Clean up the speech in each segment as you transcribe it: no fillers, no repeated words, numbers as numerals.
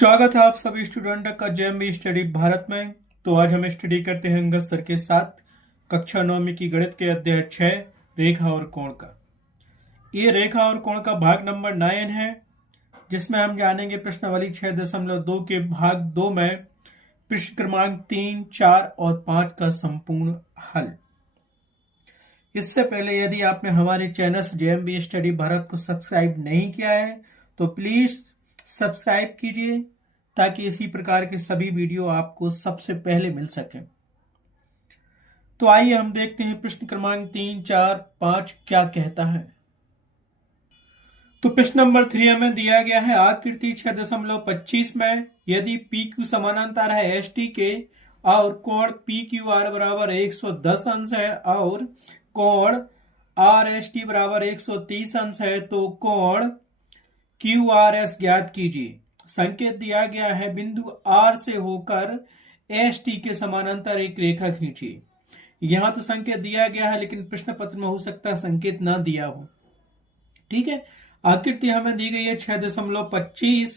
स्वागत है आप सभी स्टूडेंट का जेएमबी स्टडी भारत में। तो आज हम स्टडी करते हैं अंगद सर के साथ कक्षा 9 की गणित के अध्याय 6 रेखा और कोण का। ये रेखा और कोण का भाग नंबर 9 है, जिसमें हम जानेंगे प्रश्नावली 6.2 के भाग 2 में प्रश्न क्रमांक 3, 4 और 5 का संपूर्ण हल। इससे पहले यदि आपने हमारे चैनल जेएमबी स्टडी भारत को सब्सक्राइब नहीं किया है तो प्लीज सब्सक्राइब कीजिए ताकि इसी प्रकार के सभी वीडियो आपको सबसे पहले मिल सके। तो आइए हम देखते हैं प्रश्न क्रमांक 3, 4, 5 क्या कहता है। तो प्रश्न नंबर 3 हमें दिया गया है आकृति 6.25 में यदि पी क्यू समानांतर है एस टी के और कोण पी क्यू आर बराबर 110 अंश है और कोण आर एस टी बराबर 130 अंश है तो कोण क्यू आर एस ज्ञात कीजिए। संकेत दिया गया है बिंदु आर से होकर एस टी के समानांतर एक रेखा खींचिए। यहां तो संकेत दिया गया है लेकिन प्रश्न पत्र में हो सकता है संकेत ना दिया हो। ठीक है, आकृति हमें दी गई है 6.25।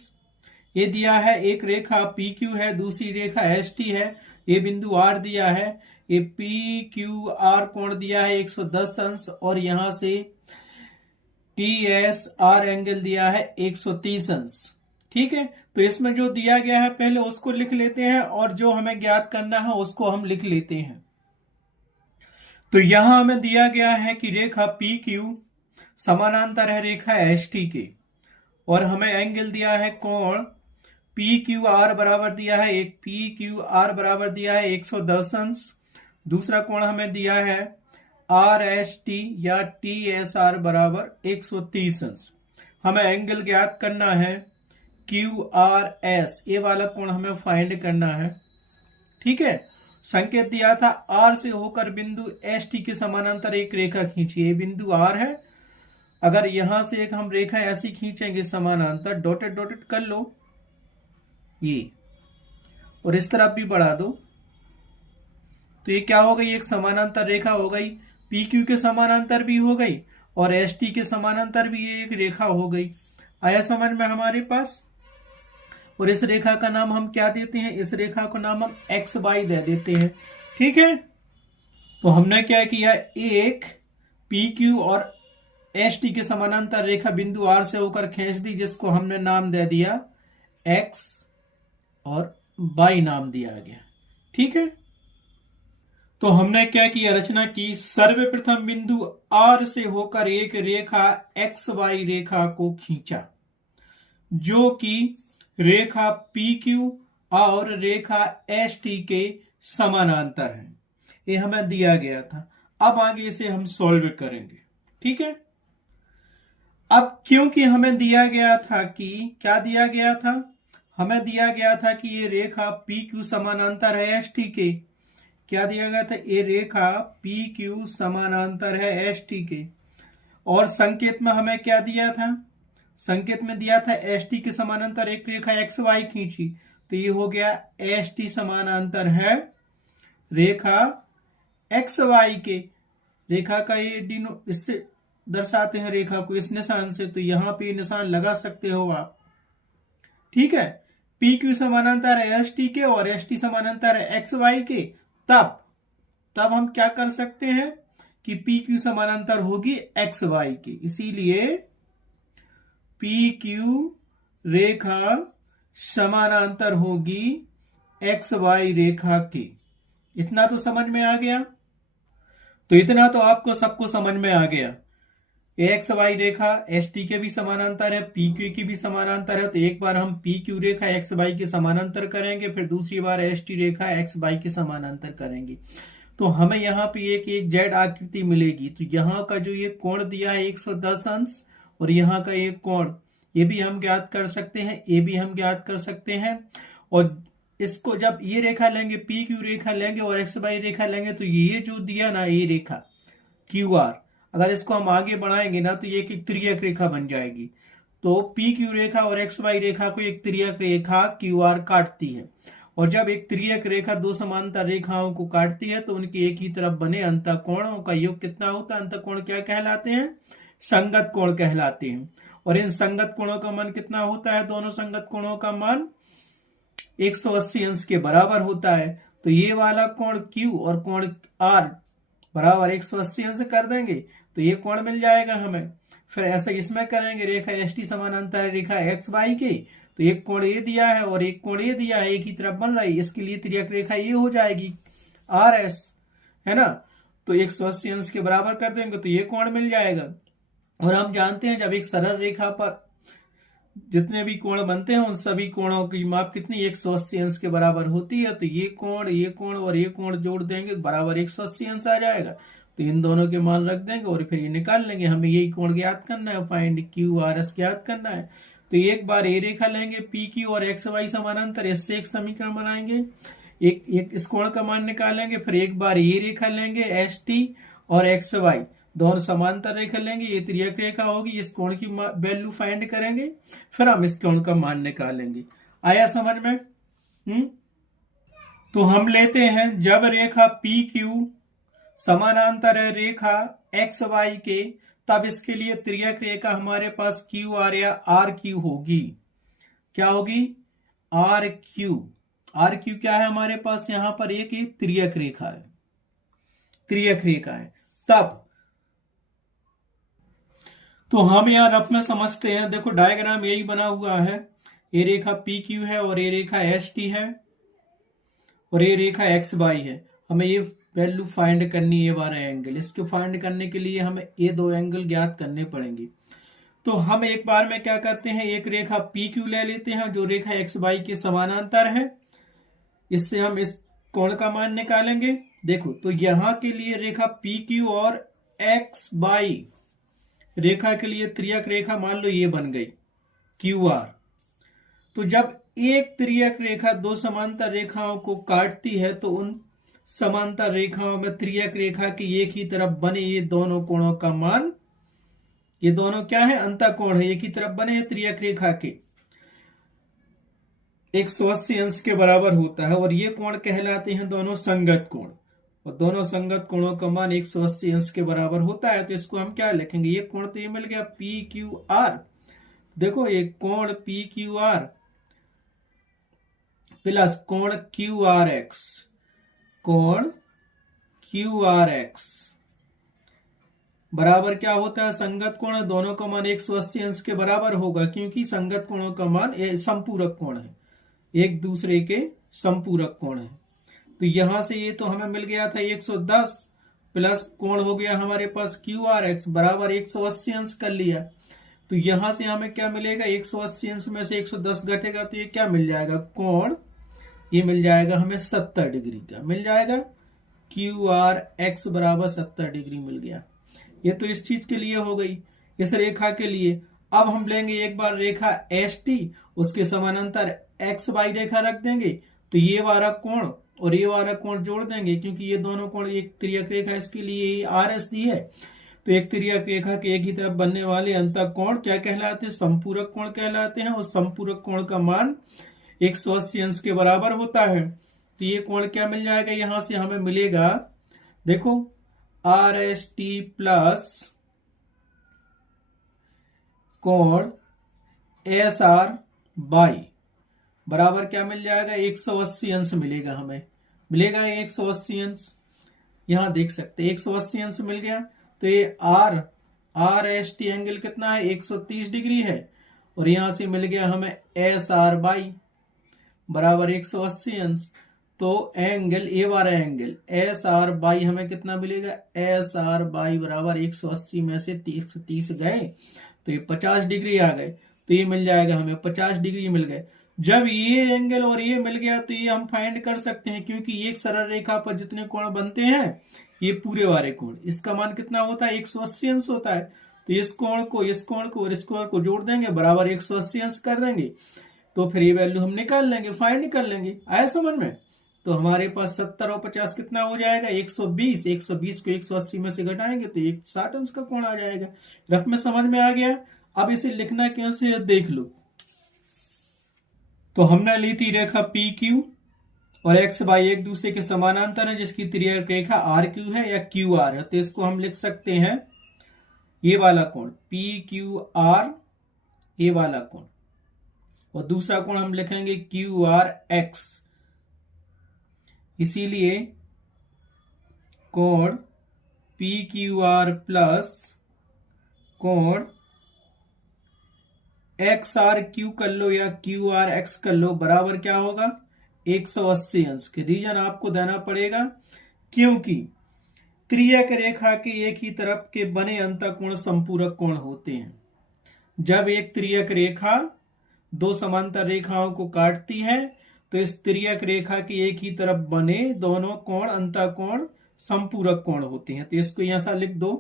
ये दिया है एक रेखा पी क्यू है, दूसरी रेखा एस टी है, ये बिंदु आर दिया है, ये पी क्यू आर कोण दिया है 110 अंश और यहां से टी एस आर एंगल दिया है 130 अंश। ठीक है, तो इसमें जो दिया गया है पहले उसको लिख लेते हैं और जो हमें ज्ञात करना है उसको हम लिख लेते हैं। तो यहां हमें दिया गया है कि रेखा पी क्यू समानांतर है रेखा एस टी के और हमें एंगल दिया है कोण पी क्यू आर बराबर दिया है, एक पी क्यू आर बराबर दिया है 110 अंश, दूसरा कोण हमें दिया है आर एस टी या टी एस आर बराबर 130 अंश। हमें एंगल ज्ञात करना है क्यू आर एस, ये वाला कोण हमें फाइंड करना है। ठीक है, संकेत दिया था आर से होकर बिंदु एस टी के समानांतर एक रेखा खींचिए। बिंदु आर है, अगर यहां से एक हम रेखा ऐसी खींचेंगे समानांतर, डॉटेड डॉटेड कर लो ये और इस तरफ भी बढ़ा दो, तो ये क्या हो गई, एक समानांतर रेखा हो गई। पी क्यू के समानांतर भी हो गई और एस टी के समानांतर भी ये एक रेखा हो गई। आया समझ में हमारे पास। और इस रेखा का नाम हम क्या देते हैं, इस रेखा को नाम हम एक्स वाई दे देते हैं। ठीक है, तो हमने क्या किया, एक पी क्यू और एस टी के समानांतर रेखा बिंदु आर से होकर खींच दी, जिसको हमने नाम दे दिया एक्स और वाई नाम दिया गया। ठीक है, तो हमने क्या किया, रचना की, सर्वप्रथम बिंदु आर से होकर एक रेखा एक्स वाई रेखा को खींचा जो कि रेखा पी क्यू और रेखा एस टी के समानांतर है। ये हमें दिया गया था। अब आगे इसे हम सॉल्व करेंगे। ठीक है, अब क्योंकि हमें दिया गया था कि क्या दिया गया था, हमें दिया गया था कि ये रेखा पी क्यू समानांतर है एस टी के। क्या दिया गया था, ये रेखा पी क्यू समानांतर है एस टी के और संकेत में हमें क्या दिया था, संकेत में दिया था एस टी के समानांतर एक रेखा एक्स वाई खींची, तो ये हो गया एस टी समानांतर है रेखा एक्स वाई के। रेखा का ये डिनो इससे दर्शाते हैं रेखा को इस निशान से, तो यहां पे निशान लगा सकते हो आप। ठीक है, पी क्यू समानांतर है एस टी के और एस टी समानांतर है एक्स वाई के। तब हम क्या कर सकते हैं कि पी क्यू समानांतर होगी एक्स वाई के, इसीलिए पी क्यू रेखा समानांतर होगी एक्स वाई रेखा के। इतना तो समझ में आ गया। तो इतना तो आपको सबको समझ में आ गया। एक्स वाई रेखा एस टी के भी समानांतर है, पी क्यू की भी समानांतर है। तो एक बार हम पी क्यू रेखा एक्स वाई के समानांतर करेंगे, फिर दूसरी बार एस टी रेखा एक्स वाई के समानांतर करेंगे, तो हमें यहाँ पे एक जेड आकृति मिलेगी। तो यहाँ का जो ये कोण दिया है 110 अंश और यहाँ का एक कोण, ये भी हम ज्ञात कर सकते हैं, ये भी हम ज्ञात कर सकते हैं। और इसको जब ये रेखा लेंगे, पी क्यू रेखा लेंगे और एक्स वाई रेखा लेंगे, तो ये जो दिया ना ये रेखा क्यू आर, अगर इसको हम आगे बढ़ाएंगे ना तो ये एक त्रियक रेखा बन जाएगी। तो पी क्यू रेखा और एक्स वाई रेखा को एक त्रियक रेखा क्यू आर काटती है और जब एक त्रियक रेखा दो समांतर रेखाओं को काटती है तो उनके एक ही तरफ बने अंतःकोणों का योग कितना होता है, अंतःकोण क्या कहलाते हैं, संगत कोण कहलाते हैं। और इन संगत कोणों का मान कितना होता है, दोनों संगत कोणों का मान 180 अंश के बराबर होता है, तो ये वाला कोण Q और कोण R बराबर 180 अंश कर देंगे तो ये कोण मिल जाएगा हमें। फिर ऐसा इसमें करेंगे, रेखा एसटी समानांतर रेखा एक्स वाई के, तो एक कोण ये दिया है और एक कोण ये दिया है, एक ही तरफ बन रहा है, इसके लिए तिर्यक रेखा ये हो जाएगी आर एस, है ना। तो 180 अंश के बराबर कर देंगे तो ये कोण मिल जाएगा। और हम जानते हैं जब एक सरल रेखा पर जितने भी कोण बनते हैं उन सभी कोणों की माप कितनी 180 अंश के बराबर होती है। तो ये कोण और ये कोण जोड़ देंगे बराबर 180 अंश आ जाएगा। तो इन दोनों के मान रख देंगे और फिर ये निकाल लेंगे। हमें यही कोण ज्ञात करना है, फाइंड क्यू आर एस ज्ञात करना है। तो एक बार ये रेखा लेंगे पी क्यू और एक्स वाई समानांतर, इससे एक समीकरण बनाएंगे, एक इस कोण का मान निकालेंगे। फिर एक बार ये रेखा लेंगे एस टी और एक्स वाई दोनों समांतर रेखा लेंगे, ये तिर्यक रेखा होगी, इस कोण की वैल्यू फाइंड करेंगे, फिर हम इस कोण का मान निकालेंगे। आया समझ में? तो हम लेते हैं जब रेखा पी क्यू समानांतर है रेखा एक्स वाई के, तब इसके लिए तिर्यक रेखा हमारे पास क्यू आर या आर क्यू होगी। क्या होगी? Are Q. आर क्यू क्या है हमारे पास? यहां पर एक तिर्यक रेखा है, तिर्यक रेखा है। तब तो हम यहां रफ में समझते हैं, देखो डायग्राम यही बना हुआ है, ये रेखा पी क्यू है और ये रेखा एस टी है और ये रेखा एक्स वाई है। हमें ये वैल्यू फाइंड करनी है, ये वाला एंगल। इसको फाइंड करने के लिए हमें ये दो एंगल ज्ञात करने पड़ेंगे। तो हम एक बार में क्या करते हैं, एक रेखा पी क्यू ले लेते हैं जो रेखा एक्स वाई के समानांतर है, इससे हम इस कोण का मान निकालेंगे। देखो तो यहां के लिए रेखा पी क्यू और एक्स वाई रेखा के लिए तिर्यक रेखा मान लो ये बन गई क्यू आर। तो जब एक तिर्यक रेखा दो समांतर रेखाओं को काटती है तो उन समांतर रेखाओं में तिर्यक रेखा की एक ही तरफ बने ये दोनों कोणों का मान, ये दोनों क्या है? अंतःकोण है, एक ही तरफ बने हैं तिर्यक रेखा के, 180 अंश के बराबर होता है। और ये कोण कहलाते हैं दोनों संगत कोण, और दोनों संगत कोणों का मान 180 अंश के बराबर होता है। तो इसको हम क्या लिखेंगे? ये कोण तो ये मिल गया पी क्यू आर, देखो ये कोण पी क्यू आर प्लस कोण क्यू आर एक्स, कोण क्यू आर एक्स बराबर क्या होता है? संगत कोण, दोनों का मान 180 अंश के बराबर होगा, क्योंकि संगत कोणों का मान संपूरक कोण है, एक दूसरे के संपूरक कोण है। तो यहां से ये तो हमें मिल गया था 110 प्लस कोण हो गया हमारे पास क्यू आर एक्स बराबर 180 अंश कर लिया। तो यहां से हमें क्या मिलेगा? 180 अंश में से 110 घटेगा तो ये क्या मिल जाएगा? कोण ये मिल जाएगा हमें 70 डिग्री का मिल जाएगा, क्यू आर एक्स बराबर 70 डिग्री मिल गया। ये तो इस चीज के लिए हो गई, इस रेखा के लिए। अब हम लेंगे एक बार रेखा एस टी, उसके समानांतर एक्स वाई रेखा रख देंगे, तो ये वाला कोण और ये वाला कोण जोड़ देंगे, क्योंकि ये दोनों कोण एक तिर्यक रेखा, इसके लिए आर एस दी है। तो एक तिर्यक रेखा के एक ही तरफ बनने वाले अंतःकोण क्या कहलाते हैं? संपूरक कोण कहलाते हैं। और संपूरक कोण का मान 180 अंश के बराबर होता है। तो ये कोण क्या मिल जाएगा? यहां से हमें मिलेगा, देखो आर एस टी प्लस कोण एस आर बाई बराबर क्या मिल जाएगा? 180 अंश मिलेगा, हमें मिलेगा 180 अंश। यहां देख सकते 180 अंश मिल गया। तो ये आर एस टी एंगल कितना है? 130 डिग्री है। और यहां से मिल गया हमें एस आर बाई बराबर 180 अंश। तो एंगल ये वाला एंगल एस आर बाई हमें कितना मिलेगा? एस आर बाई बराबर 180 में से 130 गए तो ये 50 डिग्री आ गए, तो ये मिल जाएगा हमें 50 डिग्री मिल गए। जब ये एंगल और ये मिल गया तो ये हम फाइंड कर सकते हैं, क्योंकि एक सरल रेखा पर जितने कोण बनते हैं ये पूरे वाले कोण, इसका मान कितना होता है? 180 अंश होता है। तो इस कोण को और इस कोण को जोड़ देंगे बराबर 180 अंश कर देंगे, तो फिर ये वैल्यू हम निकाल लेंगे, फाइंड कर लेंगे। आया समझ में? तो हमारे पास 70 और 50 कितना हो जाएगा? 120। 120 को 180 में से घटाएंगे तो 160 अंश का कोण आ जाएगा। रफ में समझ में आ गया? अब इसे लिखना कैसे देख लो। तो हमने ली थी रेखा पी क्यू और एक्स वाई एक दूसरे के समानांतर है, जिसकी तिर्यक रेखा आर क्यू है या क्यू आर है। तो इसको हम लिख सकते हैं ये वाला कोण पी क्यू आर, ये वाला कोण और दूसरा कोण हम लिखेंगे क्यू आर एक्स। इसीलिए कोण पी क्यू आर प्लस कोण एक्स आर क्यू कर लो या क्यू आर एक्स कर लो बराबर क्या होगा 180 अंश के। रीजन आपको देना पड़ेगा क्योंकि त्रियक रेखा के एक ही तरफ के बने अंतःकोण संपूरक कोण होते हैं। जब एक त्रियक रेखा दो समांतर रेखाओं को काटती है तो इस त्रियक रेखा की एक ही तरफ बने दोनों कोण अंतःकोण संपूरक कोण होते हैं। तो इसको यहां सा लिख दो।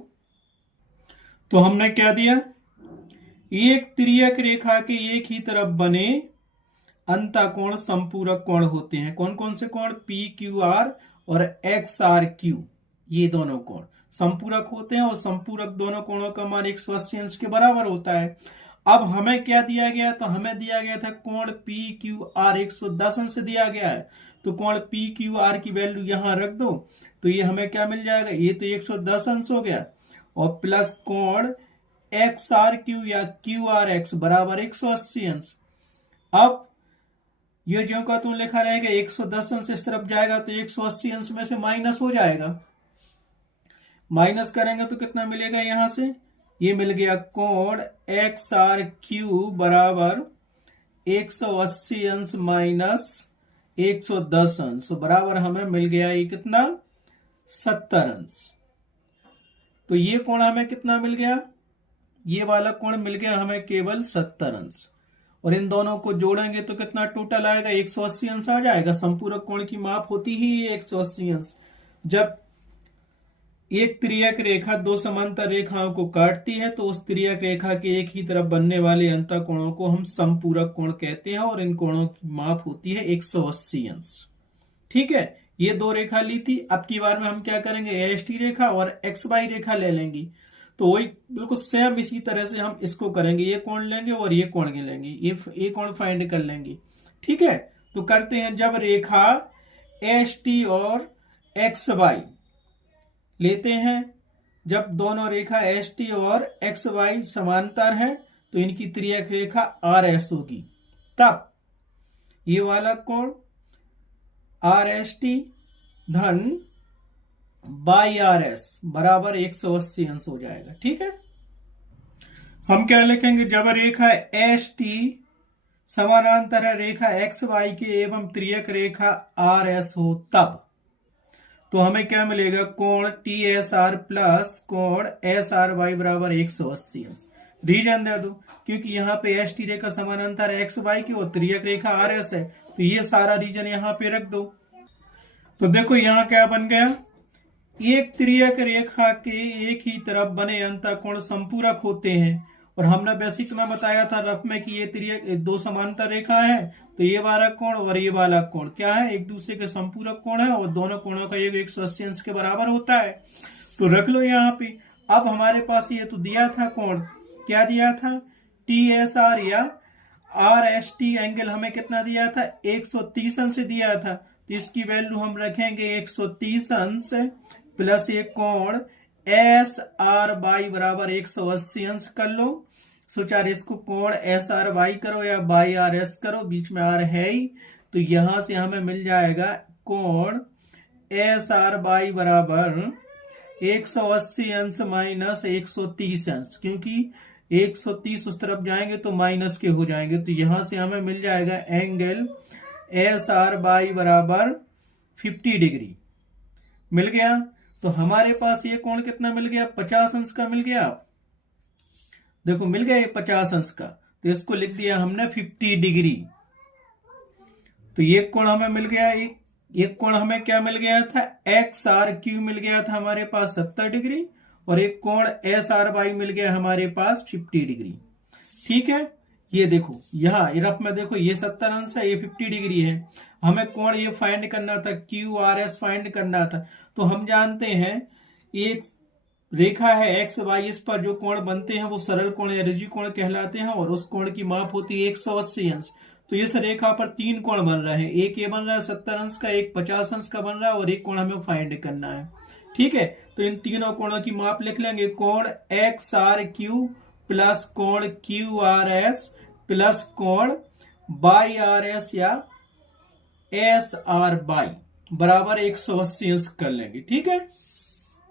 तो हमने क्या दिया, एक त्रियक रेखा के एक ही तरफ बने अंतःकोण संपूरक कोण होते हैं। कौन कौन से कोण, पी क्यू आर और एक्स आर क्यू, ये दोनों कोण संपूरक होते हैं और संपूरक दोनों कोणों का मान 180 अंश के बराबर होता है। अब हमें क्या दिया गया, तो हमें दिया गया था कोण पी क्यू आर 110 अंश दिया गया है। तो कोण पी क्यू आर की वैल्यू यहां रख दो तो ये हमें क्या मिल जाएगा, ये तो 110 अंश हो गया और प्लस कोण एक्स आर क्यू या क्यू आर एक्स बराबर 180 अंश। अब ये ज्यों का तुम लिखा रहेगा 110 अंश इस तरफ जाएगा तो 180 अंश में से माइनस हो जाएगा। माइनस करेंगे तो कितना मिलेगा, यहां से ये मिल गया कोण एक्स आर क्यू बराबर 180 अंश माइनस 110 अंश बराबर हमें मिल गया ये कितना 70 अंश। तो ये कोण हमें कितना मिल गया, ये वाला कोण मिल गया हमें केवल 70 अंश और इन दोनों को जोड़ेंगे तो कितना टोटल आएगा 180 अंश आ जाएगा। संपूरक कोण की माप होती ही 180 अंश। जब एक त्रियक रेखा दो समांतर रेखाओं को काटती है तो उस त्रियक रेखा के एक ही तरफ बनने वाले अंतःकोणों को हम संपूरक कोण कहते हैं और इन कोणों की माप होती है 180 अंश। ठीक है, ये दो रेखा ली थी। अब की बार में हम क्या करेंगे, एएसटी रेखा और एक्स वाई रेखा ले लेंगे। तो वही बिल्कुल सेम इसी तरह से हम इसको करेंगे, ये कोण लेंगे और ये कोण लेंगे, ये कोण फाइंड कर लेंगे। ठीक है, तो करते हैं। जब रेखा एएसटी और एक्स वाई लेते हैं, जब दोनों रेखा एएसटी और एक्स वाई समांतर है तो इनकी त्रियक रेखा आर एस होगी। तब ये वाला कोण आर एस टी धन बाई आर एस बराबर 180 अंश हो जाएगा। ठीक है, हम क्या लिखेंगे, जब रेखा एस टी समानांतर है रेखा एक्स वाई के एवं त्रियक रेखा आर एस हो तब तो हमें क्या मिलेगा, कोण टी एस आर प्लस कोण एस आर वाई बराबर 180 अंश। रीजन दे दो क्योंकि यहाँ पे एस टी रेखा समानांतर एक्स वाई की और त्रियक रेखा आर एस है तो ये सारा रीजन यहाँ पे रख दो। तो देखो यहाँ क्या बन गया, एक त्रियक रेखा के एक ही तरफ बने अंतःकोण संपूरक होते हैं और हमने बेसिक में बताया था रफ में कि ये त्रियक दो समांतर रेखा है तो ये वाला कोण और ये वाला कोण क्या है, एक दूसरे के संपूरक कोण है और दोनों कोणों का योग 180 अंश के बराबर होता है। तो रख लो यहाँ पे। अब हमारे पास ये तो दिया था कोण, क्या दिया था, टी एस आर या आर एस टी एंगल हमें कितना दिया था, 130 अंश दिया था। तो इसकी वैल्यू हम रखेंगे 130 अंश प्लस एक कोण एस आर बाई बराबर 180 अंश कर लो। सोचार इसको कोण एस आर बाई करो या बाई आर एस करो, बीच में आर है ही। तो यहां से हमें मिल जाएगा कोण एस आर बाई बराबर 180 अंश माइनस 130 अंश, क्योंकि 130 उस तरफ जाएंगे तो माइनस के हो जाएंगे। तो यहां से हमें मिल जाएगा एंगल एस आर बाई बराबर 50 डिग्री मिल गया। तो हमारे पास ये कोण कितना मिल गया, 50 अंश का मिल गया। देखो मिल गया ये 50 अंश का, तो इसको लिख दिया हमने 50 डिग्री। तो ये कोण हमें मिल गया, एक कोण हमें क्या मिल गया था, एक्स आर क्यू मिल गया था हमारे पास 70 डिग्री और एक कोण एस आर वाई मिल गया हमारे पास 50 डिग्री। ठीक है, ये देखो यहाँ रफ में देखो ये 70 अंश है, ये 50 डिग्री है। हमें कोण ये फाइंड करना था, क्यू आर एस फाइंड करना था। तो हम जानते हैं एक रेखा है एक्स वाई, इस पर जो कोण बनते हैं वो सरल कोण या ऋजु कोण कहलाते हैं और उस कोण की माप होती है 180 अंश। तो इस रेखा पर तीन कोण बन रहे हैं, एक ये बन रहा है 70 अंश का, एक 50 अंश का बन रहा है और एक कोण हमें फाइंड करना है। ठीक है, तो इन तीनों कोणों की माप लिख लेंगे, कोण एक्स आर क्यू प्लस कोण क्यू आर एस प्लस कोण बाई आर एस या एस आर बाई बराबर 180 अंश कर लेंगे। ठीक है,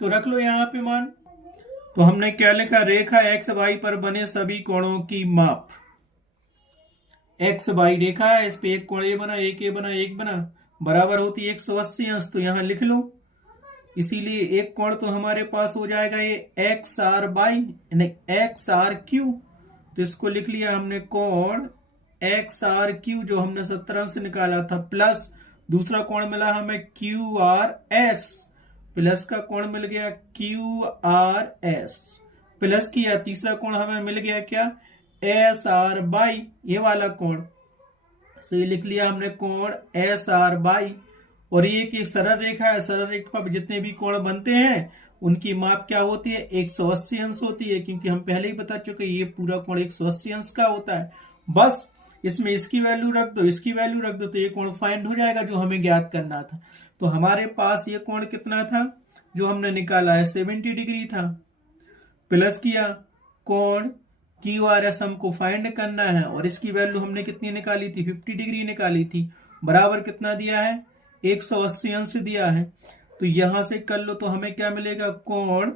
तो रख लो यहां पे मान। तो हमने क्या लिखा, रेखा एक्स वाई पर बने सभी कोणों की माप। एक्स वाई रेखा है, इस पे एक कोण ए बना, एक ए बना, एक बना, बराबर होती है 180 अंश। तो यहां लिख लो, इसीलिए एक कोण तो हमारे पास हो जाएगा ये X R by X R Q. तो इसको लिख लिया हमने कोण एक्स आर क्यू, जो हमने 70 अंश निकाला था, प्लस दूसरा कोण मिला हमें क्यू आर एस, प्लस का कोण मिल गया क्यू आर एस, प्लस किया तीसरा कोण हमें मिल गया क्या, एस आर बाई, ये वाला कोण। तो ये लिख लिया हमने कोण एस आर बाई। और ये एक सरल रेखा है, सरल रेखा पर जितने भी कोण बनते हैं उनकी माप क्या होती है, 180 अंश होती है, क्योंकि हम पहले ही बता चुके ये पूरा कोण 180 अंश का होता है। बस इसमें इसकी वैल्यू रख दो, इसकी वैल्यू रख दो, तो ये कोण फाइंड हो जाएगा जो हमें ज्ञात करना था। तो हमारे पास ये कोण कितना था जो हमने निकाला है, 70 डिग्री था, प्लस किया कोण क्यू आर एस हमको फाइंड करना है, और इसकी वैल्यू हमने कितनी निकाली थी, 50 डिग्री निकाली थी, बराबर कितना दिया है, 180 अंश दिया है। तो यहां से कर लो तो हमें क्या मिलेगा, कोण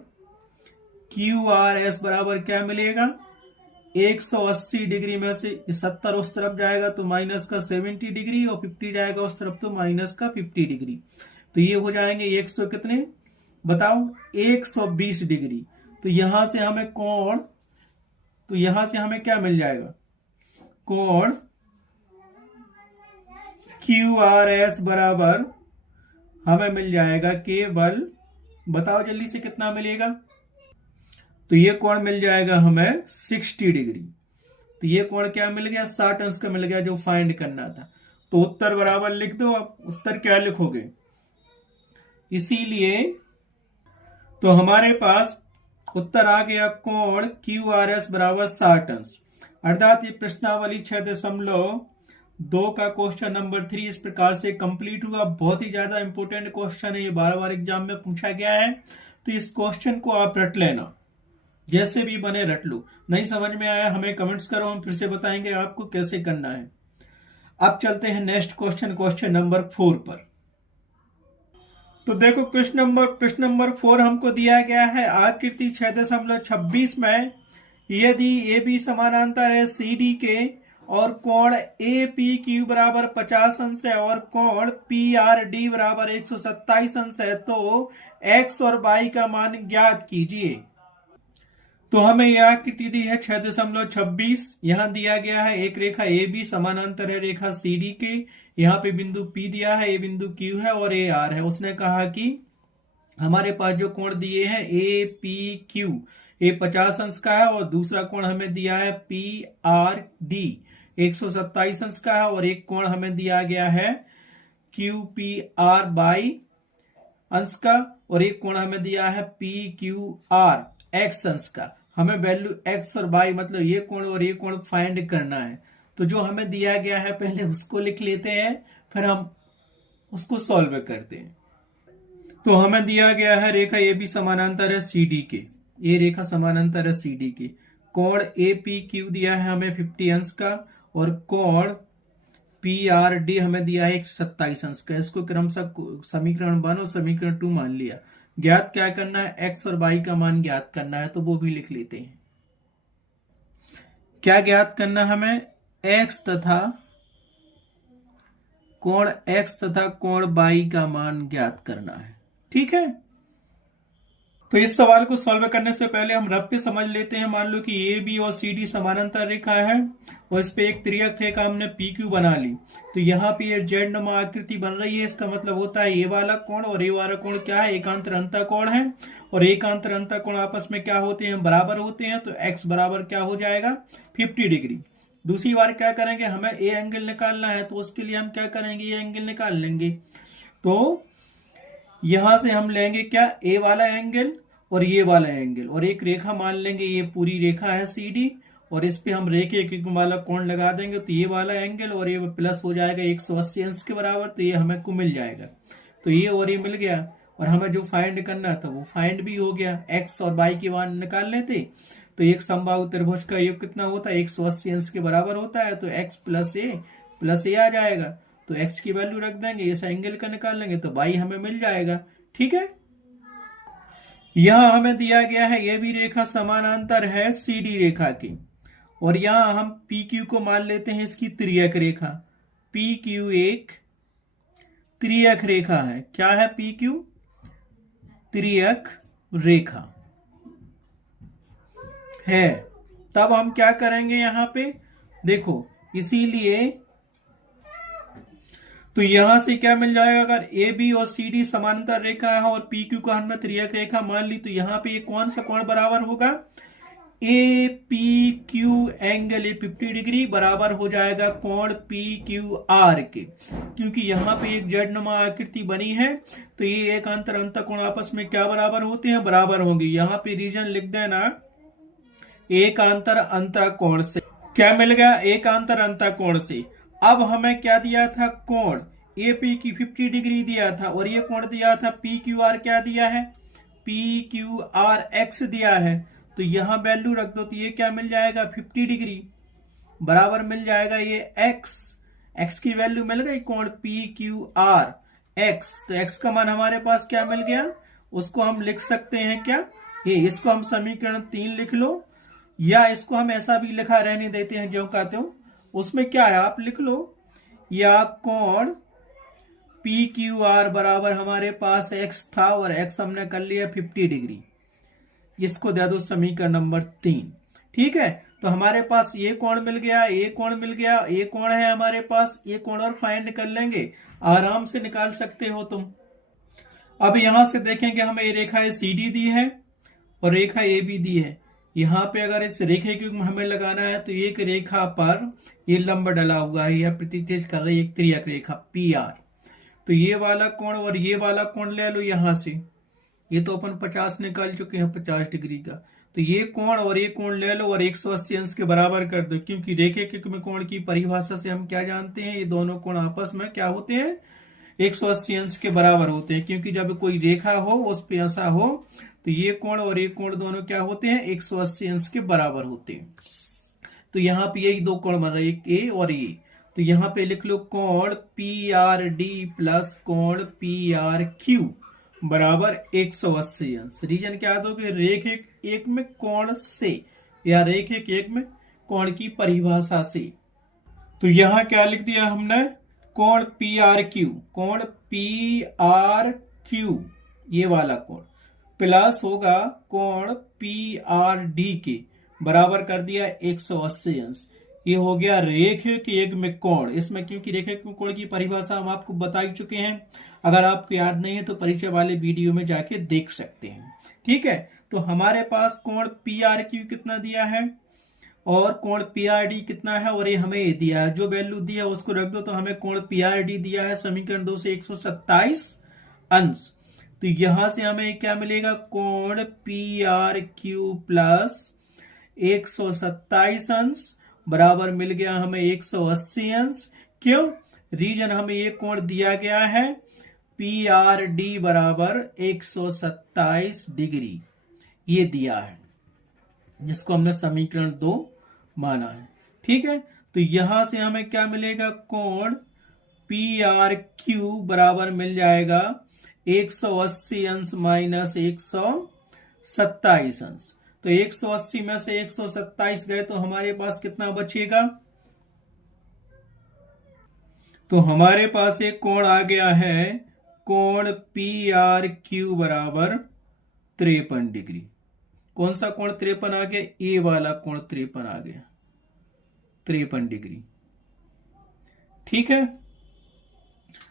क्यू आर एस बराबर क्या मिलेगा, 180 डिग्री में से 70 उस तरफ जाएगा तो माइनस का 70 डिग्री, और 50 जाएगा उस तरफ तो माइनस का 50 डिग्री। तो ये हो जाएंगे 100 कितने बताओ, 120 डिग्री। तो यहां से हमें कोण, तो यहां से हमें क्या मिल जाएगा, कोण क्यू आर एस बराबर हमें मिल जाएगा केवल, बताओ जल्दी से कितना मिलेगा, तो ये कोण मिल जाएगा हमें 60 डिग्री। तो ये कोण क्या मिल गया, 60 अंश का मिल गया जो फाइंड करना था। तो उत्तर बराबर लिख दो। अब उत्तर क्या लिखोगे, इसीलिए तो हमारे पास उत्तर आ गया कोण क्यू आर एस बराबर 60 अंश। अर्थात ये प्रश्नावली 6.2 का क्वेश्चन नंबर 3 इस प्रकार से कंप्लीट हुआ। बहुत ही ज्यादा इंपॉर्टेंट क्वेश्चन है, ये बार-बार एग्जाम में पूछा गया है, तो इस क्वेश्चन को आप रट लेना, जैसे भी बने रट लो। नहीं समझ में आया हमें कमेंट्स करो, हम फिर से बताएंगे आपको कैसे करना है। अब चलते हैं नेक्स्ट क्वेश्चन, क्वेश्चन नंबर 4 पर। तो देखो प्रश्न नंबर 4 हमको दिया गया है आकृति 6.26 में, यदि ए बी समानांतर है सी डी के और कोण ए पी क्यू बराबर 50 अंश है और कोण पी आर डी बराबर 127 अंश है, तो एक्स और वाई का मान ज्ञात कीजिए। तो हमें यह आकृति दी है 6.26, यहां दिया गया है एक रेखा ए बी समानांतर है रेखा सी डी के, यहाँ पे बिंदु P दिया है, ये बिंदु Q है और ये R है। उसने कहा कि हमारे पास जो कोण दिए हैं ए पी क्यू, ये 50 अंश का है, और दूसरा कोण हमें दिया है पी आर डी 127 अंश का है, और एक कोण हमें दिया गया है क्यू पी आर बाई अंश का, और एक कोण हमें दिया है पी क्यू आर एक्स अंश का। हमें वैल्यू एक्स और वाई मतलब ये कोण और ये कोण फाइंड करना है। तो जो हमें दिया गया है पहले उसको लिख लेते हैं, फिर हम उसको सॉल्व करते हैं। तो हमें दिया गया है रेखा ए बी समानांतर है सी डी के, ये रेखा समानांतर है सी डी के, कोण ए पी क्यू दिया है हमें 50 अंश का, और कोण पी आर डी हमें दिया है 127 अंश का। इसको क्रमशः समीकरण 1 और समीकरण 2 मान लिया। ज्ञात क्या करना है, एक्स और वाई का मान ज्ञात करना है, तो वो भी लिख लेते हैं। क्या ज्ञात करना हमें, एक्स तथा कोण एक्स तथा कोण वाई का मान ज्ञात करना है। ठीक है, तो इस सवाल को सॉल्व करने से पहले हम रफ पे समझ लेते हैं। मान लो कि ए बी और सी डी समानांतर रेखा है और इस पे एक त्रियक रेखा हमने पी क्यू बना ली, तो यहाँ पे ये जेड नुमा आकृति बन रही है। इसका मतलब होता है ये वाला कोण और ये वाला कोण क्या है, एकांतर अंतःकोण है, और एकांतर अंतःकोण आपस में क्या होते हैं, बराबर होते हैं। तो एक्स बराबर क्या हो जाएगा, 50 डिग्री। दूसरी बार क्या करेंगे, हमें ए एंगल निकालना है, तो उसके लिए हम क्या करेंगे, ये एंगल निकाल लेंगे। तो यहां से हम लेंगे क्या, ए वाला एंगल और ये वाला एंगल, और एक रेखा मान लेंगे, ये पूरी रेखा है सी डी, और इस पे हम रेखे के वाला कोण लगा देंगे, तो ये वाला एंगल और ये प्लस हो जाएगा 180 अंश के बराबर, तो ये हमें को मिल जाएगा। तो ये और ये मिल गया, और हमें जो फाइंड करना था वो फाइंड भी हो गया। एक्स और वाई के मान निकाल लेते, तो एक समबाहु त्रिभुज का योग कितना होता है, 180 अंश के बराबर होता है। तो x प्लस ए आ जाएगा। तो x की वैल्यू रख देंगे, इस एंगल का निकाल लेंगे तो y हमें मिल जाएगा। ठीक है, यहां हमें दिया गया है ये भी रेखा समानांतर है CD रेखा की, और यहां हम PQ को मान लेते हैं इसकी त्रियक रेखा। PQ एक त्रियक रेखा है। क्या है PQ? त्रियक रेखा है। तब हम क्या करेंगे यहां पे, देखो, इसीलिए तो यहां से क्या मिल जाएगा, अगर AB और CD समांतर रेखा है और PQ को हमने त्रियक रेखा मान ली, तो यहां पे कौन सा कोण बराबर होगा, APQ एंगल 50 डिग्री बराबर हो जाएगा कोण PQR के। क्योंकि यहाँ पे एक जड़नुमा आकृति बनी है, तो ये एक अंतर अंतःकोण आपस में क्या बराबर होते हैं, बराबर होंगे। यहाँ पे रीजन लिख देना, एक अंतर अंतःकोण से। क्या मिल गया, एक अंतर अंतःकोण से। अब हमें क्या दिया था, कोण AP की 50 डिग्री दिया था, और ये कोण दिया था PQR, क्या दिया है, PQRX दिया है। तो यहां वैल्यू रख दो, तो ये क्या मिल जाएगा, 50 डिग्री बराबर मिल जाएगा ये x की वैल्यू मिल गई, कोण PQRX। तो x का मान हमारे पास क्या मिल गया, उसको हम लिख सकते हैं क्या, ये इसको हम समीकरण 3 लिख लो, या इसको हम ऐसा भी लिखा रहने देते हैं जो कहते हो, उसमें क्या है आप लिख लो, या कोण PQR बराबर हमारे पास x था और x हमने कर लिया 50 डिग्री, इसको दे दो समीकरण नंबर 3। ठीक है, तो हमारे पास ये कोण मिल गया, ये कोण मिल गया, ये कोण है हमारे पास, ये कोण और फाइंड कर लेंगे, आराम से निकाल सकते हो तुम। अब यहां से देखेंगे हमें ये रेखा CD दी है और रेखा AB दी है। यहाँ पे अगर इस रेखे की हमें लगाना है, तो एक रेखा पर ये लंब डला हुआ है, यह प्रतिच्छेद कर रही है एक त्रियक रेखा PR। तो ये वाला कोण और ये वाला कोण ले लो यहां से, ये तो अपन 50 निकाल चुके हैं, 50 डिग्री का। तो ये कोण और ये कोण ले लो और 180 अंश के बराबर कर दो, क्योंकि रेखे के कोण की परिभाषा से हम क्या जानते हैं, ये दोनों कोण आपस में क्या होते हैं, 180 अंश के बराबर होते हैं। क्योंकि जब कोई रेखा हो उस पे ऐसा हो, तो ये कोण और ये कोण दोनों क्या होते हैं, 180 अंश के बराबर होते हैं। तो यहाँ पे यही दो कोण बन रहे हैं, एक ए और ए। तो यहाँ पे लिख लो कोण PRD प्लस कोण PRQ बराबर 180 अंश। रीजन क्या दोगे, रेखे एक में कोण से, या रेखे एक में कोण की परिभाषा से। तो यहां क्या लिख दिया हमने, कोण PRQ ये वाला कोण प्लस होगा कोण PRD के बराबर कर दिया 180 अंश। ये हो गया रेखे के एक में कोण। इसमें क्योंकि रेखे के कोण की परिभाषा हम आपको बता ही चुके हैं, अगर आपको याद नहीं है तो परिचय वाले वीडियो में जाके देख सकते हैं। ठीक है, तो हमारे पास कोण PRQ कितना दिया है और कोण PRD कितना है, और ये हमें ये दिया है, जो वैल्यू दिया है उसको रख दो। तो हमें कोण PRD दिया है समीकरण 2 से 127 अंश। तो यहां से हमें क्या मिलेगा, कोण PRQ प्लस 127 अंश बराबर मिल गया हमें 180 अंश। क्यों, रीजन हमें ये कोण दिया गया है PRD बराबर 127 डिग्री, ये दिया है, जिसको हमने समीकरण 2 माना है। ठीक है, तो यहां से हमें क्या मिलेगा, कोण PRQ बराबर मिल जाएगा 180 अंश माइनस 127 अंश। तो 180 में से 127 गए तो हमारे पास कितना बचेगा, तो हमारे पास एक कोण आ गया है, कोण PRQ बराबर 53 डिग्री। कौन सा कोण 53 आ गया, ए वाला कोण 53 आ गया, 53 डिग्री। ठीक है,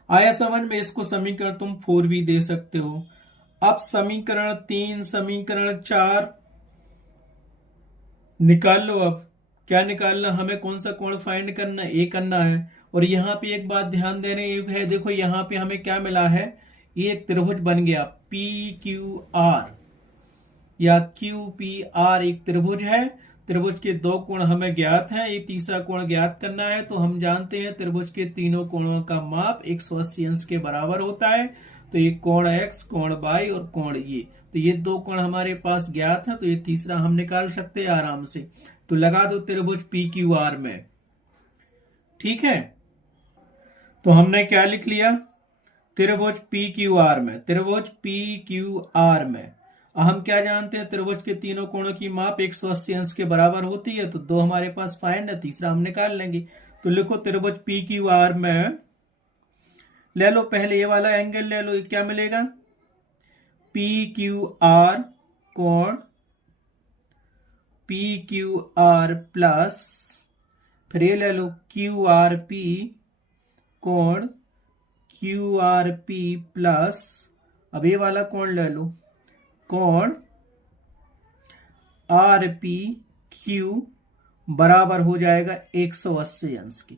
आया समझ में। इसको समीकरण तुम 4 भी दे सकते हो। अब समीकरण 3 समीकरण 4 निकाल लो। अब क्या निकालना, हमें कौन सा कोण फाइंड करना, ए करना है। और यहाँ पे एक बात ध्यान देने योग्य है, देखो यहाँ पे हमें क्या मिला है, ये एक त्रिभुज बन गया PQR या QPR, एक त्रिभुज है। त्रिभुज के 2 कोण हमें ज्ञात हैं, ये तीसरा कोण ज्ञात करना है। तो हम जानते हैं त्रिभुज के तीनों कोणों का माप 180 अंश के बराबर होता है। तो ये कोण x, कोण y और कोण ये, तो ये दो कोण हमारे पास ज्ञात है, तो ये तीसरा हम निकाल सकते हैं आराम से। तो लगा दो त्रिभुज PQR में। ठीक है, तो हमने क्या लिख लिया, त्रिभुज PQR में, त्रिभुज PQR में हम क्या जानते हैं, त्रिभुज के तीनों कोणों की माप 180 अंश के बराबर होती है, तो दो हमारे पास फाइंड है, तीसरा हम निकाल लेंगे। तो लिखो त्रिभुज PQR में, ले लो पहले ये वाला एंगल ले लो, क्या मिलेगा, PQR कोण PQR प्लस, फिर ये ले लो QRP कोण QRP प्लस, अब ये वाला कोण ले लो, कोण RPQ बराबर हो जाएगा 180 अंश की।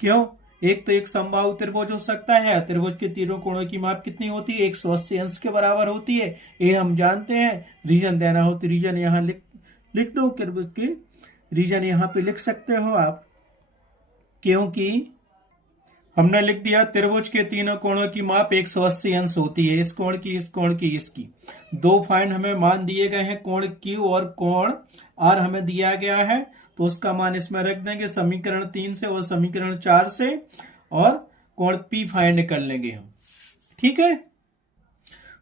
क्यों, एक तो एक समबाहु त्रिभुज हो सकता है, त्रिभुज के तीनों कोणों की माप कितनी होती है, 180 अंश के बराबर होती है, ये हम जानते हैं। रीजन देना हो तो रीजन यहां लिख दो, त्रिभुज के रीजन यहां पे लिख सकते हो आप, क्योंकि हमने लिख दिया त्रिभुज के तीनों कोणों की माप 180 अंश होती है, इस कोण की, इस कोण की, इसकी। दो फाइंड हमें मान दिए गए हैं, कोण Q और कोण R हमें दिया गया है, तो उसका मान इसमें रख देंगे समीकरण 3 से और समीकरण 4 से, और कोण P फाइंड कर लेंगे हम। ठीक है,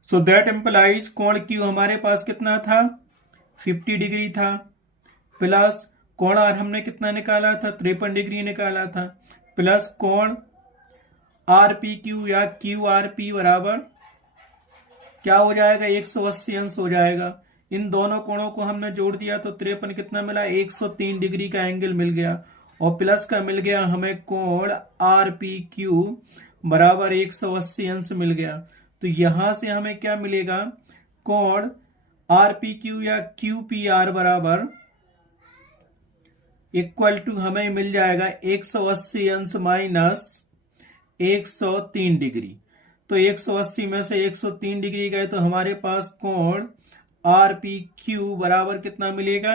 सो दैट इंप्लाइज कोण Q हमारे पास कितना था, 50 डिग्री था, प्लस कोण R हमने कितना निकाला था, 53 डिग्री निकाला था, प्लस कोण RPQ या QRP बराबर क्या हो जाएगा, 180 अंश हो जाएगा। इन दोनों कोणों को हमने जोड़ दिया तो 53 कितना मिला, 103 डिग्री का एंगल मिल गया, और प्लस का मिल गया हमें कोण RPQ बराबर 180 अंश मिल गया। तो यहां से हमें क्या मिलेगा, कोण RPQ या QPR बराबर इक्वल टू हमें मिल जाएगा 180 अंश माइनस 103 डिग्री। तो 180 में से 103 डिग्री गए तो हमारे पास कोण RPQ बराबर कितना मिलेगा,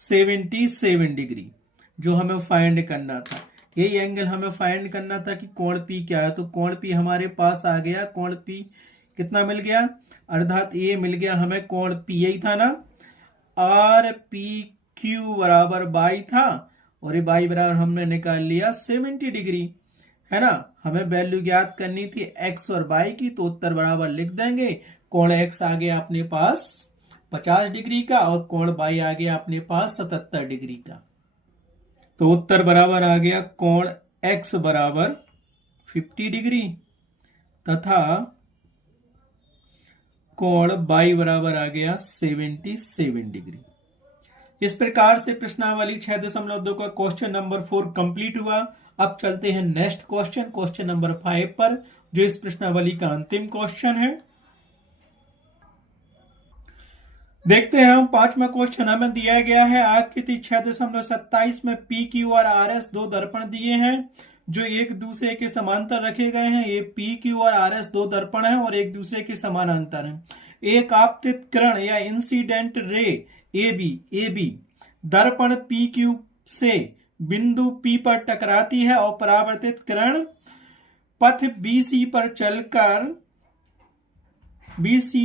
77 डिग्री, जो हमें फाइंड करना था। यही एंगल हमें फाइंड करना था कि कोण P क्या है, तो कोण P हमारे पास आ गया, कोण P कितना मिल गया, अर्थात ये मिल गया हमें कोण P, यही था ना, RPQ बराबर बाई था, और ये बाई बराबर हमने निकाल लिया 70 डिग्री, है ना। हमें वैल्यू ज्ञात करनी थी x और y की, तो उत्तर बराबर लिख देंगे, कोण x आ गया अपने पास 50 डिग्री का, और कोण y आ गया अपने पास 77 डिग्री का। तो उत्तर बराबर आ गया कोण x बराबर 50 डिग्री तथा कोण y बराबर आ गया 77 डिग्री। इस प्रकार से प्रश्नावली 6.2 का क्वेश्चन नंबर 4 कंप्लीट हुआ। अब चलते हैं नेक्स्ट क्वेश्चन, क्वेश्चन नंबर 5 पर, जो इस प्रश्नावली का अंतिम क्वेश्चन है। देखते हैं हम, पांचवा क्वेश्चन हमें दिया गया है, आकृति 6.27 में PQ और RS दो दर्पण दिए हैं जो एक दूसरे के समांतर रखे गए हैं। ये PQ और RS दो दर्पण हैं और एक दूसरे के समानांतर हैं। एक आपतित किरण या इंसिडेंट रे AB दर्पण PQ से बिंदु P पर टकराती है और परावर्तित किरण पथ BC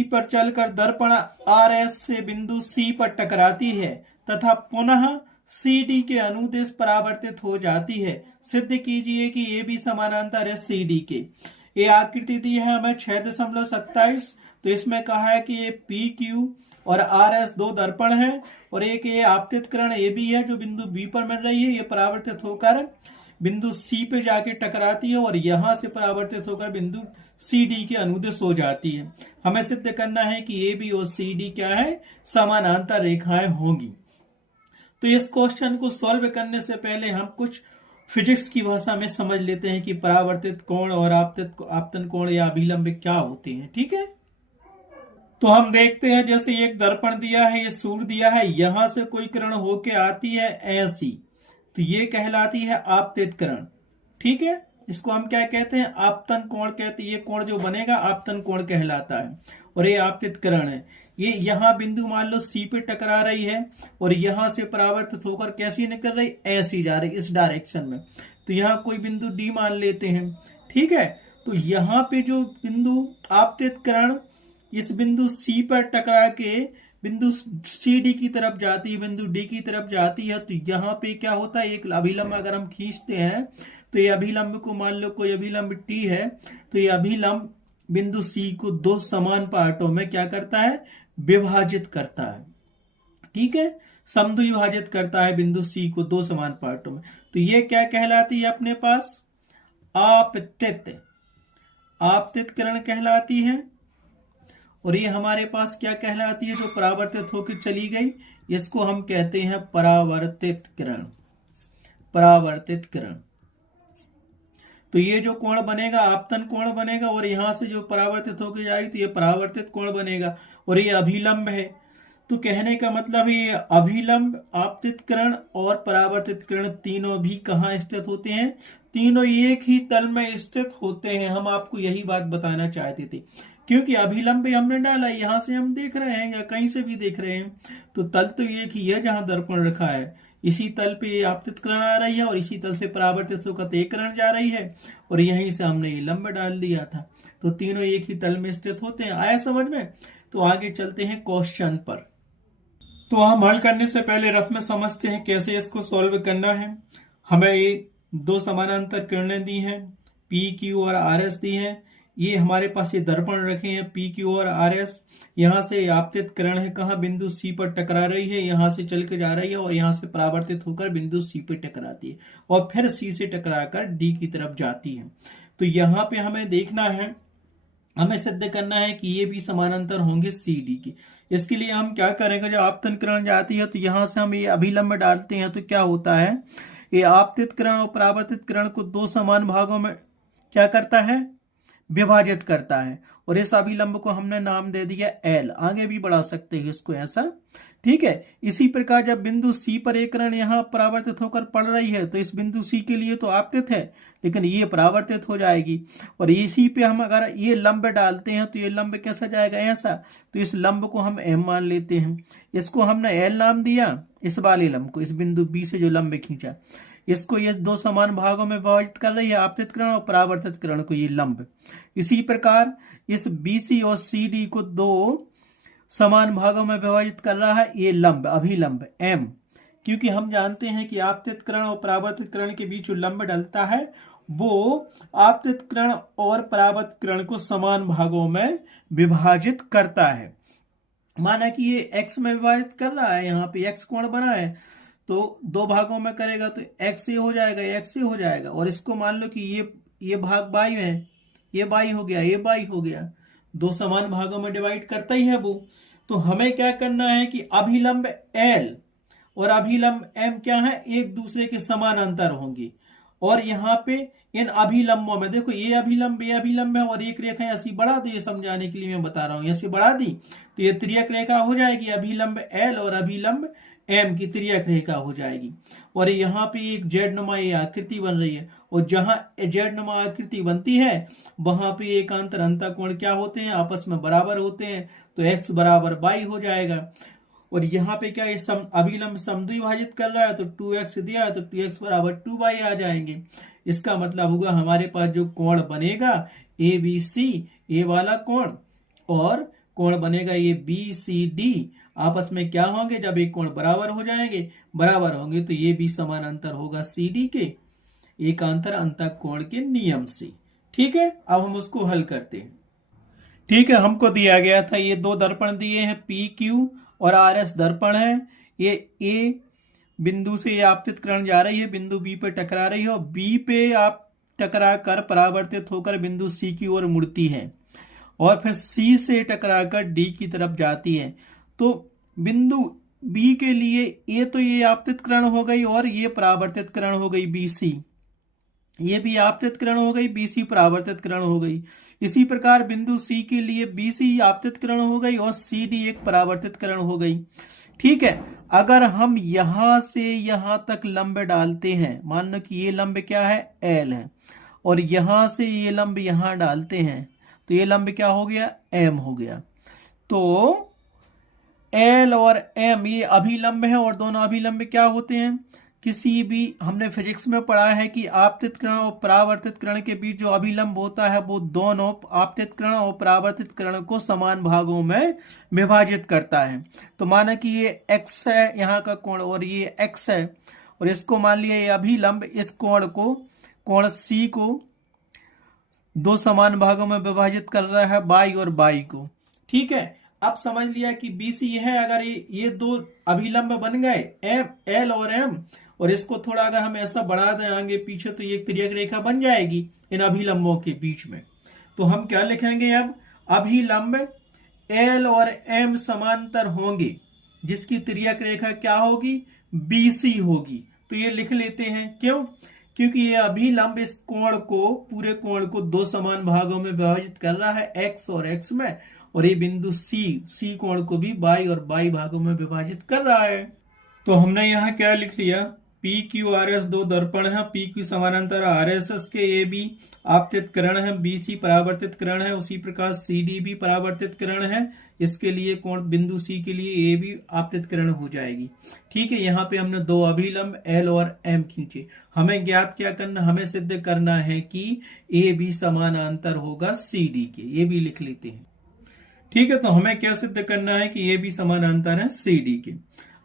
पर चलकर दर्पण RS से बिंदु C पर टकराती है तथा पुनः CD के अनुदिश परावर्तित हो जाती है। सिद्ध कीजिए कि AB समानांतर है CD के। ये आकृति दी है हमें 6.27, तो इसमें कहा है कि ये PQ और RS दो दर्पण हैं और एक ये आपतित किरण AB है जो बिंदु B पर मिल रही है। ये परावर्तित होकर बिंदु C पे जाके टकराती है और यहां से परावर्तित होकर बिंदु CD के अनुदिश हो जाती है। हमें सिद्ध करना है कि AB और CD क्या है, समानांतर रेखाएं होंगी। तो इस क्वेश्चन को सॉल्व करने से पहले हम कुछ फिजिक्स की भाषा में समझ लेते हैं कि परावर्तित कोण और आपतन कोण या अभिलंब क्या होते हैं। ठीक है, तो हम देखते हैं, जैसे एक दर्पण दिया है, ये सूर्य दिया है, यहां से कोई किरण होके आती है ऐसी, तो ये कहलाती है आपतित किरण। ठीक है, इसको हम क्या कहते हैं, आपतन कोण कहते हैं। ये कोण जो बनेगा आपतन कोण कहलाता है और ये आपतित किरण है। ये यहाँ बिंदु मान लो C पे टकरा रही है और यहां से परावर्तित होकर कैसी निकल रही, ऐसी जा रही, इस डायरेक्शन में। तो यहाँ कोई बिंदु D मान लेते हैं। ठीक है, तो यहाँ पे जो बिंदु आपतित किरण इस बिंदु सी पर टकरा के बिंदु सी डी की तरफ जाती है, बिंदु डी की तरफ जाती है, तो यहाँ पे क्या होता है, एक अभिलंब अगर हम खींचते हैं तो ये अभिलंब को मान लो कोई अभिलंब टी है, तो ये अभिलंब बिंदु सी को दो समान पार्टों में क्या करता है, विभाजित करता है। ठीक है, समद्विभाजित करता है बिंदु सी को दो समान पार्टों में। तो ये क्या कहलाती है अपने पास, आपतित किरण कहलाती है। और ये हमारे पास क्या कहलाती है, जो परावर्तित होकर चली गई, इसको हम कहते हैं परावर्तित किरण। तो ये जो कोण बनेगा आपतन कोण बनेगा, और यहां से जो परावर्तित होकर जा रही तो ये परावर्तित कोण बनेगा, और ये अभिलंब है। तो कहने का मतलब ये अभिलंब, आपतित किरण और परावर्तित किरण तीनों भी कहाँ स्थित होते हैं, तीनों एक ही तल में स्थित होते हैं। हम आपको यही बात बताना चाहते थे, क्योंकि अभिलंब हमने डाला, यहां से हम देख रहे हैं या कहीं से भी देख रहे हैं, तो तल तो एक ही है जहां दर्पण रखा है, इसी तल पे आपतित किरण आ रही है और इसी तल से परावर्तित होकर एक किरण जा रही है, और यहीं से हमने ये लंब डाल दिया था। तो तीनों एक ही तल में स्थित होते हैं। आया समझ में? तो आगे चलते हैं क्वेश्चन पर। तो हम हल करने से पहले रफ में समझते हैं कैसे इसको सॉल्व करना है। हमें ये दो समानांतर किरणें दी हैं, पी क्यू और आर एस दी हैं। ये हमारे पास ये दर्पण रखे हैं पी क्यू और आर एस। यहाँ से आपतित किरण है कहाँ, बिंदु सी पर टकरा रही है, यहाँ से चल के जा रही है और यहाँ से परावर्तित होकर बिंदु सी पर टकराती है और फिर सी से टकराकर डी की तरफ जाती है। तो यहाँ पे हमें देखना है, हमें सिद्ध करना है कि ये भी समानांतर होंगे सी डी की। इसके लिए हम क्या करेंगे, जब आपतन किरण जाती है तो यहाँ से हम ये अभिलंब डालते हैं, तो क्या होता है, ये आपतित किरण और परावर्तित किरण को दो समान भागों में क्या करता है, विभाजित करता है। और इस अभिलंब को हमने नाम दे दिया एल, आगे भी बढ़ा सकते हैं इसको ऐसा। ठीक है, इसी प्रकार जब बिंदु सी पर एक किरण यहाँ परावर्तित होकर पड़ रही है, तो इस बिंदु सी के लिए तो आपतित है, लेकिन ये परावर्तित हो जाएगी। और इसी पे हम अगर ये लंब डालते हैं तो ये लंब कैसा जाएगा, ऐसा। तो इस लंब को हम एम मान लेते हैं, इसको हमने एल नाम दिया, इस वाले लंब को, इस बिंदु बी से जो लंब खींचा, इसको ये दो समान भागों में विभाजित कर रही है, आपतित किरण और परावर्तित किरण को, ये लंब। इसी प्रकार इस BC और CD को दो समान भागों में विभाजित कर रहा है ये लंब, अभिलंब M। क्योंकि हम जानते हैं कि आपतित किरण और परावर्तित किरण के बीच जो लंब डलता है वो आपतित किरण और परावर्तित किरण को समान भागों में विभाजित करता है। माना कि ये X में विभाजित कर रहा है, यहाँ पे X कोण बना है, तो दो भागों में करेगा तो X हो जाएगा, X हो जाएगा। और इसको मान लो कि ये भाग बाई है, ये बाई हो गया, ये बाई हो गया, दो समान भागों में डिवाइड करता ही है वो। तो हमें क्या करना है कि अभिलंब L और अभिलंब M क्या है, एक दूसरे के समानांतर होंगे। और यहाँ पे इन अभिलंबों में देखो, ये अभिलंब है और एक रेखा ऐसी बढ़ा दी, ये समझाने के लिए मैं बता रहा हूं, ऐसी बढ़ा दी तो ये तिर्यक रेखा हो जाएगी, अभिलंब L और अभिलंब M की तिर्यक रेखा हो जाएगी। और यहाँ पे एक जेड नुमा ये आकृति बन रही है, और जहां जेड नुमा आकृति बनती है वहां पे एकांतर अंतःकोण क्या होते हैं, आपस में बराबर होते हैं, तो x बराबर बाई हो जाएगा। और यहाँ पे क्या अभिलंब समद्विभाजित कर रहा है, तो 2x दिया है तो 2x बराबर 2y आ जाएंगे। इसका मतलब होगा हमारे पास जो कोण बनेगा ABC, ये वाला कोण, और कोण बनेगा ये BCD, आपस में क्या होंगे, जब एक कोण बराबर हो जाएंगे, बराबर होंगे, तो ये भी समानांतर होगा CD के एकांतर अंतःकोण के नियम से। ठीक है, अब हम उसको हल करते हैं। ठीक है, हमको दिया गया था ये दो दर्पण दिए हैं, PQ और RS दर्पण है। ये A बिंदु से ये आपतित किरण जा रही है, बिंदु B पे टकरा रही है, और B पे आप टकरा कर परावर्तित होकर बिंदु C की ओर मुड़ती है, और फिर C से टकराकर D की तरफ जाती है। तो बिंदु B के लिए ये तो ये आपतित किरण हो गई और ये परावर्तित किरण हो गई BC, ये भी आपतित किरण हो गई, BC परावर्तित किरण हो गई। इसी प्रकार बिंदु C के लिए BC आपतित किरण हो गई और CD एक परावर्तित किरण हो गई। ठीक है, अगर हम यहां से यहां तक लंब डालते हैं, मान लो कि ये लंब क्या है, L है, और यहां से ये लंब यहां डालते हैं, तो ये लंब क्या हो गया, M हो गया। तो L और M ये अभिलंब है, और दोनों अभिलंब क्या होते हैं, किसी भी, हमने फिजिक्स में पढ़ा है कि आपतित किरण और परावर्तित किरण के बीच जो अभिलंब होता है वो दोनों आपतित किरण और परावर्तित किरण को समान भागों में विभाजित करता है। तो माना कि ये x है यहाँ का कोण और ये x है, और इसको मान लिया ये अभिलंब इस कोण C को दो समान भागों में विभाजित कर रहा है, बाई और बाई को। ठीक है, अब समझ लिया कि BC है। अगर ये दो अभिलंब बन गए L और M, और इसको थोड़ा अगर हम ऐसा बढ़ा दें आगे पीछे तो ये तिर्यक रेखा बन जाएगी इन अभिलंबों के बीच में। तो हम क्या लिखेंगे अब, अभिलंब L और M समांतर होंगे जिसकी तिर्यक रेखा क्या होगी, BC होगी। तो ये लिख लेते हैं, क्यों, क्योंकि ये अभिलंब इस पूरे कोण को दो समान भागों में विभाजित कर रहा है, x और x में, और ये बिंदु C कोण को भी बाई और बाई भागों में विभाजित कर रहा है। तो हमने यहाँ क्या लिख लिया, PQRS दो दर्पण है, PQ समानांतर RSS के AB आपतित किरण है, BC परावर्तित किरण है, उसी प्रकार CD भी परावर्तित किरण है। इसके लिए कोण बिंदु C के लिए AB आपतित किरण हो जाएगी। ठीक है, यहाँ पे हमने दो अभिलंब L और M खींचे। हमें ज्ञात क्या करना, हमें सिद्ध करना है कि AB समानांतर होगा CD के, ये भी लिख लेते हैं। ठीक है, तो हमें क्या सिद्ध करना है कि AB समानांतर है CD के।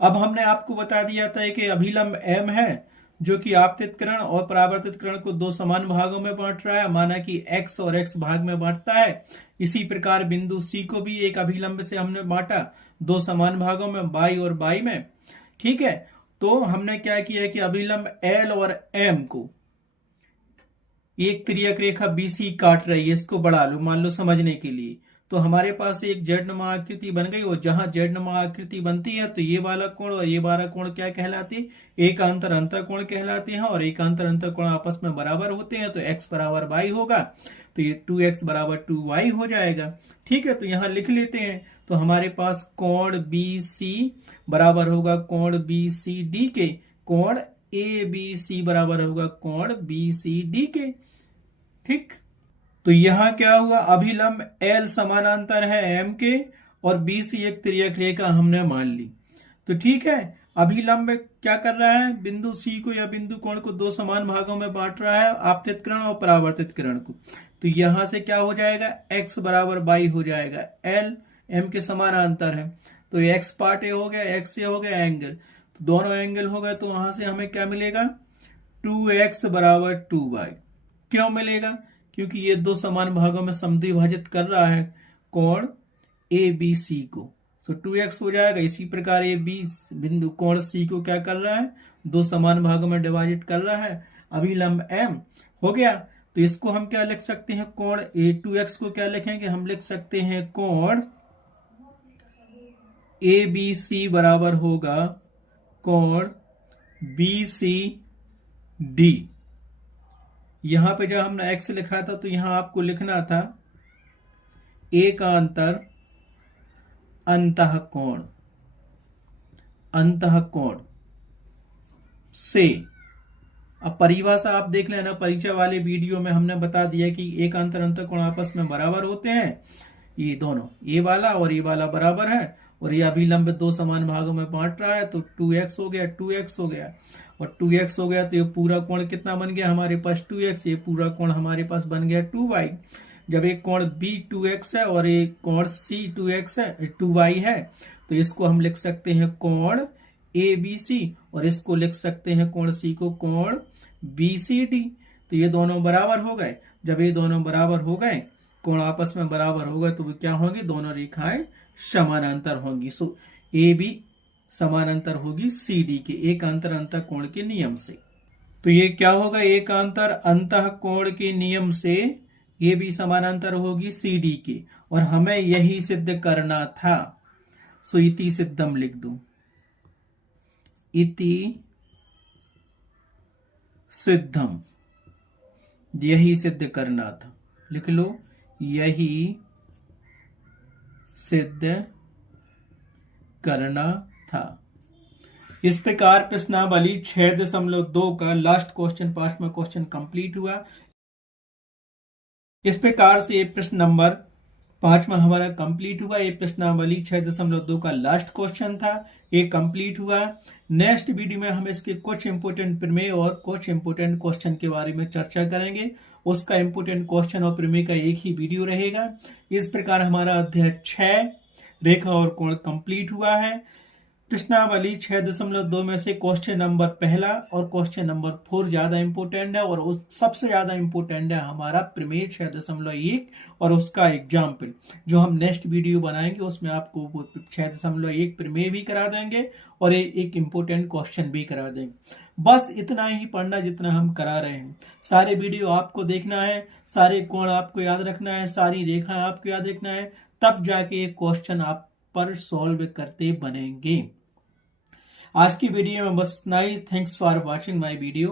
अब हमने आपको बता दिया था कि अभिलंब M है जो कि आपतित किरण और परावर्तित किरण को दो समान भागों में बांट रहा है, माना कि x और x भाग में बांटता है। इसी प्रकार बिंदु C को भी एक अभिलंब से हमने बांटा दो समान भागों में, बाई और बाई में। ठीक है, तो हमने क्या किया कि अभिलंब L और M को एक तिर्यक रेखा BC काट रही है, इसको बढ़ा लो मान लो समझने के लिए। तो हमारे पास एक जेडनुमा आकृति बन गई, और जहां जेडनुमा आकृति बनती है तो ये वाला कोण और ये वाला कोण क्या कहलाते, एकांतर अंतर कोण कहलाते हैं, और एकांतर अंतर कोण आपस में बराबर होते हैं। तो x बराबर y होगा, तो ये 2x बराबर 2y हो जाएगा। ठीक है, तो यहां लिख लेते हैं। तो हमारे पास कोण BC बराबर होगा कोण BCD के, कोण ABC बराबर होगा कोण BCD के। ठीक, तो यहां क्या हुआ, अभिलंब L समानांतर है M के और BC एक तिर्यक रेखा हमने मान ली। तो ठीक है, अभिलंब क्या कर रहा है, बिंदु C को या बिंदु कोण को दो समान भागों में बांट रहा है, आपतित किरण और परावर्तित किरण को। तो यहां से क्या हो जाएगा, x बराबर बाई हो जाएगा, L M के समानांतर है। तो x पार्ट ए हो गया, x ये हो गया एंगल, तो दोनों एंगल हो गए। तो वहां से हमें क्या मिलेगा, 2x बराबर 2y। क्यों मिलेगा, क्योंकि ये दो समान भागों में समद्विभाजित कर रहा है कोण ABC को। सो 2x हो जाएगा। इसी प्रकार AB बिंदु कोण C को क्या कर रहा है, दो समान भागों में डिवाइड कर रहा है, अभिलंब M हो गया। तो इसको हम क्या लिख सकते हैं, कोण A2x को क्या लिखेंगे, हम लिख सकते हैं कोण ABC बराबर होगा कोण BCD। यहां पे जब हमने x लिखा था तो यहां आपको लिखना था एकांतर अंतःकोण, अंतःकोण से। अब परिभाषा आप देख लेना, परिचय वाले वीडियो में हमने बता दिया कि एकांतर अंतःकोण आपस में बराबर होते हैं, ये दोनों, ये वाला और ये वाला बराबर है, और ये अभिलंब दो समान भागों में बांट रहा है। तो 2x हो गया, 2x हो गया, और 2x हो गया तो ये पूरा कोण कितना बन गया हमारे पास 2x, ये पूरा कोण हमारे पास बन गया 2y। जब एक कोण B 2x है और एक कोण C 2x है 2y है, तो इसको हम लिख सकते हैं कोण ABC, और इसको लिख सकते हैं कोण C को कोण BCD। तो ये दोनों बराबर हो गए। जब ये दोनों बराबर हो गए, कोण आपस में बराबर हो गए, तो वो क्या होंगी, दोनों रेखाएं समानांतर होंगी। सो AB समानांतर होगी CD के एकांतर अंतःकोण के नियम से। तो ये क्या होगा, एकांतर अंतःकोण के नियम से AB समानांतर होगी CD के, और हमें यही सिद्ध करना था। सो इति सिद्धम लिख दो, इति सिद्धम, यही सिद्ध करना था, लिख लो, यही सिद्ध करना था। इस प्रकार प्रश्नावली 6.2 का लास्ट क्वेश्चन पार्ट में क्वेश्चन कंप्लीट हुआ। इस प्रकार से प्रश्न नंबर पांचवा हमारा कंप्लीट हुआ। ये प्रश्नावली 6.2 का लास्ट क्वेश्चन था, ये कंप्लीट हुआ। नेक्स्ट वीडियो में हम इसके कुछ इंपोर्टेंट प्रमेय और कुछ इंपोर्टेंट क्वेश्चन के बारे में चर्चा करेंगे। उसका इंपोर्टेंट क्वेश्चन और प्रमेय का एक ही वीडियो रहेगा। इस प्रकार हमारा अध्याय 6 रेखा और कोण कंप्लीट हुआ है। प्रश्नावली 6.2 में से क्वेश्चन नंबर पहला और क्वेश्चन नंबर 4 ज्यादा इंपोर्टेंट है, और उस सबसे ज्यादा इंपोर्टेंट है हमारा प्रमेय 6.1 और उसका एग्जाम्पल जो हम नेक्स्ट वीडियो बनाएंगे। उसमें आपको 6.1 प्रमेय भी करा देंगे और एक इंपोर्टेंट क्वेश्चन भी करा देंगे। बस इतना ही पढ़ना जितना हम करा रहे हैं। सारे वीडियो आपको देखना है, सारे कोण आपको याद रखना है, सारी रेखा आपको याद रखना है, तब जाके एक क्वेश्चन आप पर सॉल्व करते बनेंगे। आज की वीडियो में बस इतना ही। Thanks for watching my video.